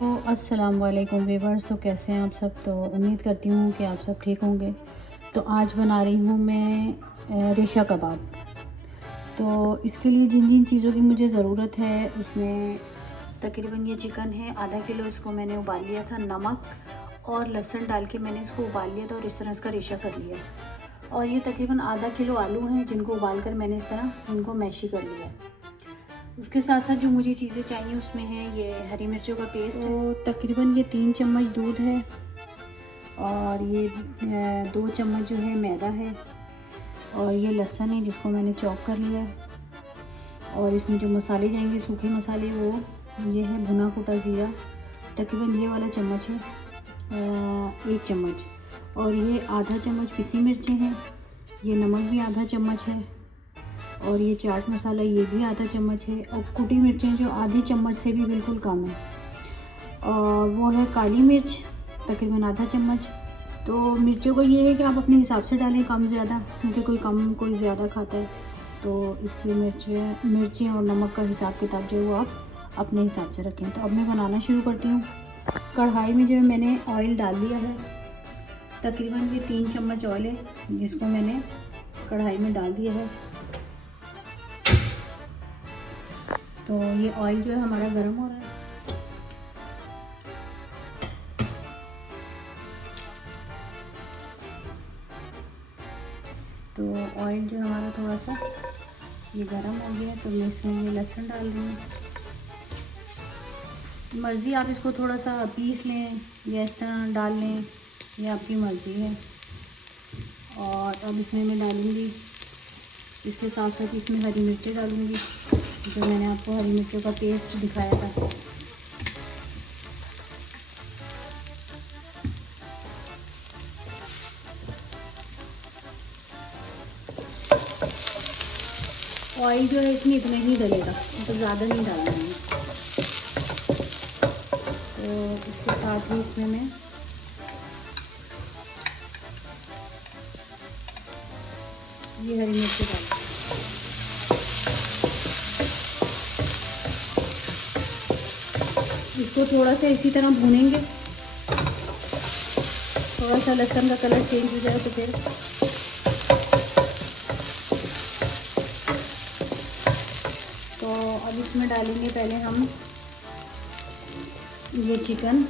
तो अस्सलाम वालेकुम व्यूअर्स। तो कैसे हैं आप सब? तो उम्मीद करती हूँ कि आप सब ठीक होंगे। तो आज बना रही हूँ मैं रेशा कबाब। तो इसके लिए जिन जिन चीज़ों की मुझे ज़रूरत है उसमें तकरीबन ये चिकन है आधा किलो, इसको मैंने उबाल लिया था। नमक और लहसुन डाल के मैंने इसको उबाल लिया था और इस तरह इसका रेशा कर लिया। और ये तकरीबन आधा किलो आलू हैं जिनको उबाल कर मैंने इस तरह उनको मैशी कर लिया। उसके साथ साथ जो मुझे चीज़ें चाहिए उसमें है ये हरी मिर्चों का पेस्ट, तो तकरीबन ये 3 चम्मच दूध है और ये 2 चम्मच जो है मैदा है और ये लहसुन है जिसको मैंने चॉप कर लिया। और इसमें जो मसाले जाएंगे सूखे मसाले वो ये है भुना कुटा ज़ीरा, तकरीबन ये वाला चम्मच है 1 चम्मच। और ये आधा चम्मच पिसी मिर्चें हैं, ये नमक भी आधा चम्मच है और ये चाट मसाला ये भी आधा चम्मच है। और कुटी मिर्चें जो आधे चम्मच से भी बिल्कुल कम है। और वो है काली मिर्च तकरीबन आधा चम्मच। तो मिर्चों का ये है कि आप अपने हिसाब से डालें, कम ज़्यादा, क्योंकि कोई कम कोई ज़्यादा खाता है तो इसलिए मिर्चें और नमक का हिसाब किताब जो है वो आप अपने हिसाब से रखें। तो अब मैं बनाना शुरू करती हूँ। कढ़ाई में जो है मैंने ऑयल डाल दिया है, तकरीबन ये 3 चम्मच ऑयल है जिसको मैंने कढ़ाई में डाल दिया है। तो ये ऑयल जो है हमारा गर्म हो रहा है। तो ऑयल जो हमारा थोड़ा सा ये गर्म हो गया तो मैं इसमें ये लहसुन डाल रही हूँ। मर्ज़ी आप इसको थोड़ा सा पीस लें या इस तरह डाल लें, ये आपकी मर्ज़ी है। और अब इसमें मैं डालूँगी, इसके साथ साथ इसमें हरी मिर्चें डालूँगी, जो मैंने आपको हरी मिर्चों का पेस्ट दिखाया था। ऑयल जो है इसमें इतना ही डलेगा, तो ज़्यादा नहीं डालना है। तो इसके साथ ही इसमें मैं ये हरी मिर्च डालूँगी। इसको थोड़ा सा इसी तरह भूनेंगे, थोड़ा सा लहसुन का कलर चेंज हो जाए तो फिर तो अब इसमें डालेंगे पहले हम ये चिकन।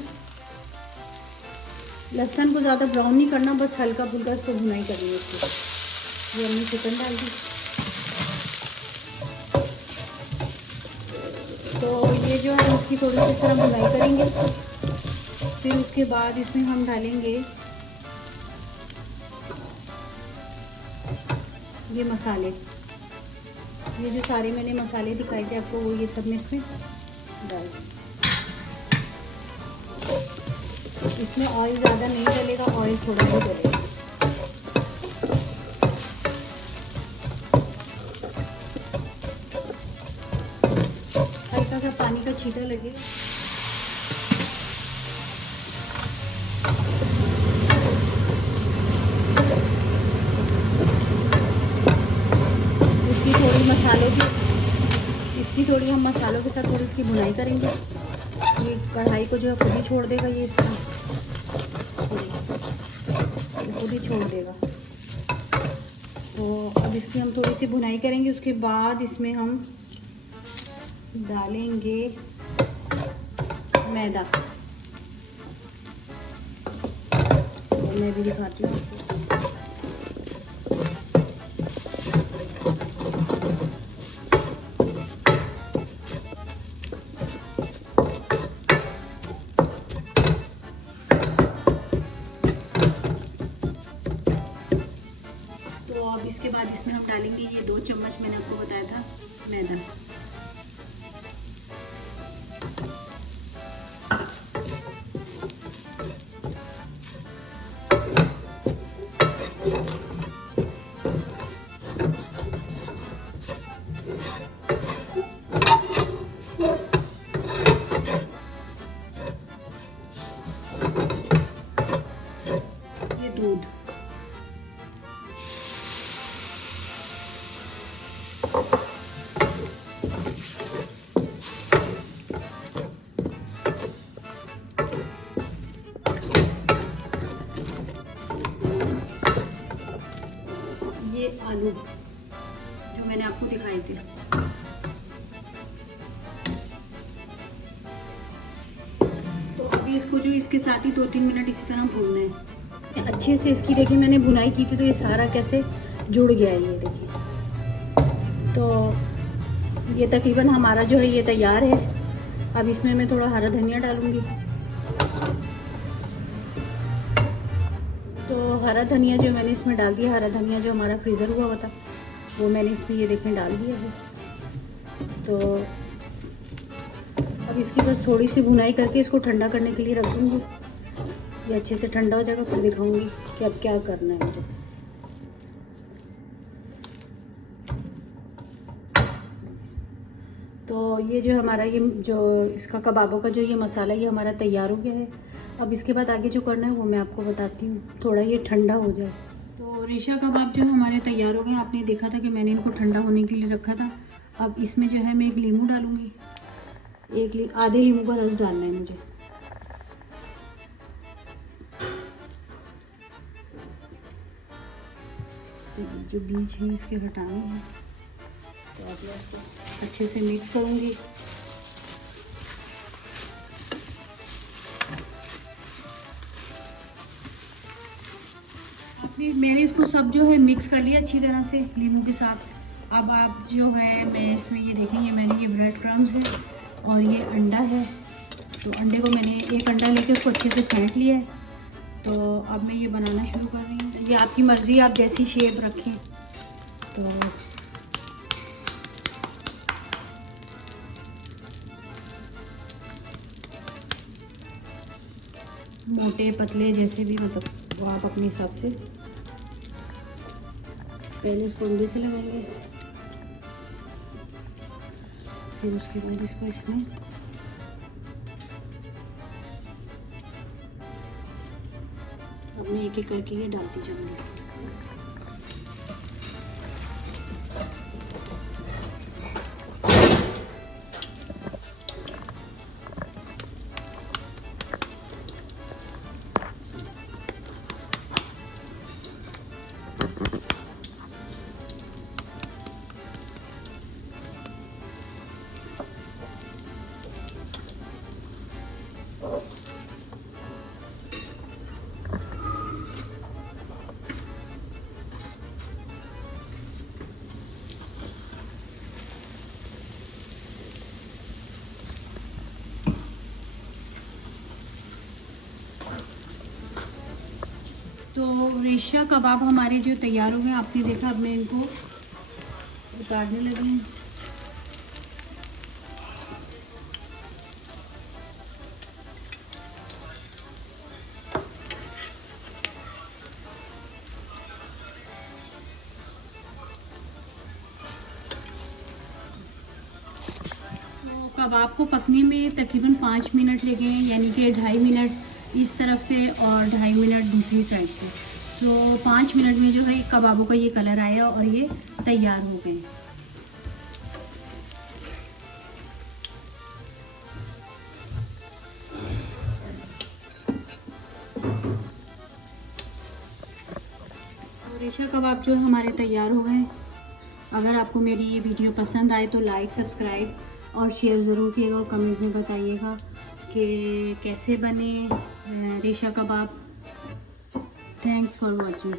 लहसुन को ज़्यादा ब्राउन नहीं करना, बस हल्का फुल्का इसको भुनाई करनी है इसको। ये हमने चिकन डाल दी। तो ये जो है उसकी थोड़ी सी इस तरह भुनाई करेंगे। फिर उसके बाद इसमें हम डालेंगे ये मसाले, ये जो सारे मैंने मसाले दिखाए थे आपको वो ये सब मैं इसमें डाल दूँ। इसमें ऑयल ज़्यादा नहीं डलेगा, ऑयल थोड़ा ही डलेगा। हल्का सा पानी का छींटा लगे। इसकी थोड़ी मसालों की इसकी थोड़ी हम मसालों के साथ थोड़ी इसकी भुनाई करेंगे। ये कढ़ाई को जो है खुद ही छोड़ देगा, ये इस तरह खुद ही छोड़ देगा। तो अब इसकी हम थोड़ी सी भुनाई करेंगे। उसके बाद इसमें हम डालेंगे मैदा। तो मैं भी दिखाती हूँ आपको। तो अब इसके बाद इसमें हम डालेंगे ये 2 चम्मच मैंने आपको बताया था मैदा। ये दूध ये आलू जो मैंने आपको दिखाए थे, तो अभी इसको जो इसके साथ ही 2-3 मिनट इसी तरह भूनना है अच्छे से। इसकी देखिए मैंने भुनाई की थी तो ये सारा कैसे जुड़ गया है, ये देखिए। तो ये तकरीबन हमारा जो है ये तैयार है। अब इसमें मैं थोड़ा हरा धनिया डालूंगी। तो हरा धनिया जो मैंने इसमें डाल दिया, हरा धनिया जो हमारा फ्रीज़र हुआ हुआ था वो मैंने इसमें ये देखें डाल दिया है। तो अब इसकी बस थोड़ी सी भुनाई करके इसको ठंडा करने के लिए रख दूँगी। ये अच्छे से ठंडा हो जाएगा फिर दिखाऊंगी कि अब क्या करना है मुझे। तो ये जो हमारा ये जो इसका कबाबों का जो ये मसाला ये हमारा तैयार हो गया है। अब इसके बाद आगे जो करना है वो मैं आपको बताती हूँ, थोड़ा ये ठंडा हो जाए। तो रेशा कबाब जो हमारे तैयार हो गए, आपने देखा था कि मैंने इनको ठंडा होने के लिए रखा था। अब इसमें जो है मैं एक नींबू डालूँगी, आधे नींबू का रस डालना है मुझे। तो जो बीज है इसके हटाने हैं। तो अब मैं इसको अच्छे से मिक्स करूँगी। मैंने इसको सब जो है मिक्स कर लिया अच्छी तरह से नींबू के साथ। अब आप जो है मैं इसमें ये देखेंगे, मैंने ये ब्रेड क्रम्स है और ये अंडा है। तो अंडे को मैंने एक अंडा लेके उसको अच्छे से फेंट लिया है। तो अब मैं ये बनाना शुरू कर रही हूँ। ये आपकी मर्ज़ी, आप जैसी शेप रखें। तो मोटे पतले जैसे भी, मतलब वो आप अपने हिसाब से। पहले इसको अंडे से लगाएंगे, फिर उसके बाद इसको इसमें अब मैं एक-एक करके ये डालती जाऊँगी इसमें। तो रेशा कबाब हमारे जो तैयार हो गए, आपने देखा। अब मैं इनको उतारने लगी हूँ। तो कबाब को पकने में तकरीबन 5 मिनट लगे हैं, यानी कि 2.5 मिनट इस तरफ से और 2.5 मिनट दूसरी साइड से। तो 5 मिनट में जो है कबाबों का ये कलर आया और ये तैयार हो गए। तो रेशा कबाब जो हमारे तैयार हो गए। अगर आपको मेरी ये वीडियो पसंद आए तो लाइक, सब्सक्राइब और शेयर ज़रूर कीजिएगा और कमेंट में बताइएगा कि कैसे बने रेशा कबाब। Thanks for watching.